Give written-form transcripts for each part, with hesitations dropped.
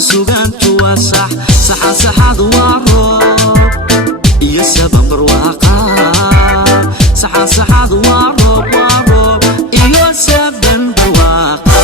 sugantu waa sax saxad waa roob iyo sabab barwaaqa saxad waa roob iyo sabab barwaaqa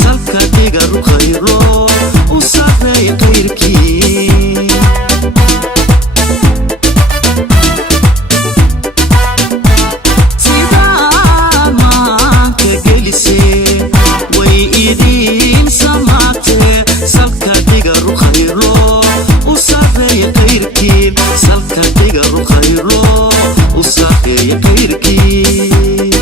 salka dhiga ruqayro u sareey qeyrkii sidaan maanka gelisee way idin samaatee salka dhiga ruqayro u sareey qeyrkii salka dhiga ruqayro u sareey qeyrkii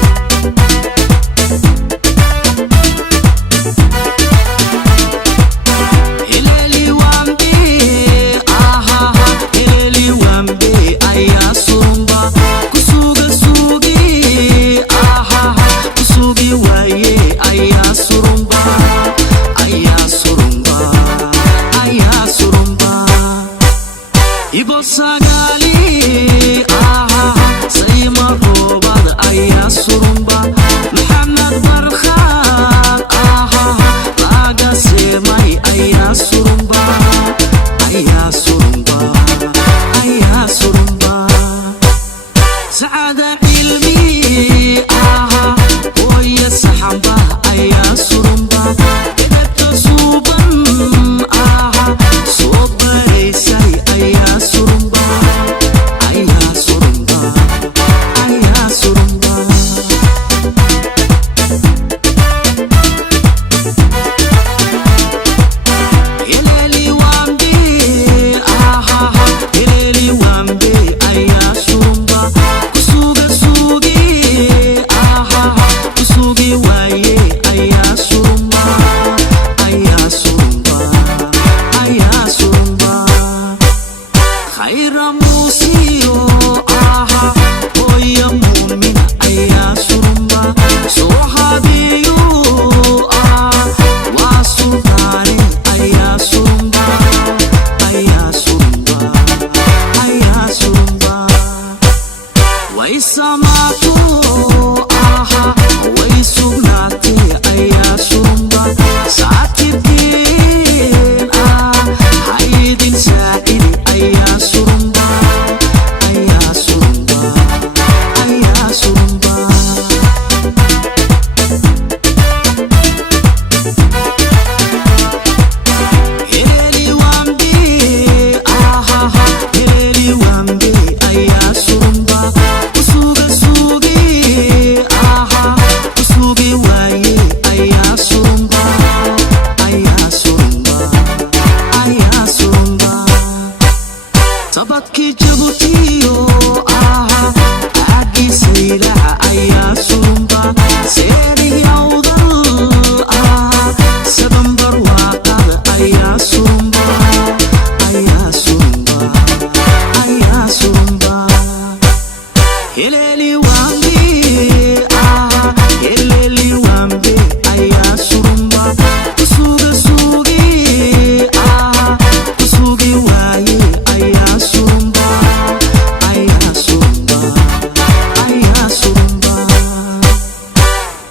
sagali sayma roobad ayaa surumba maxamed barkhaad laga seemay ayaa surumba sacaada cilmi hooya saxamba ayaa surumba edebta suuban soo baraysay ayaa surumba sabadki jabutiyo aagi sayla ayaa surumba seeri yawdal saban barwaaqada ayaa surumba heleli wambi ayaa surumba usugi waaye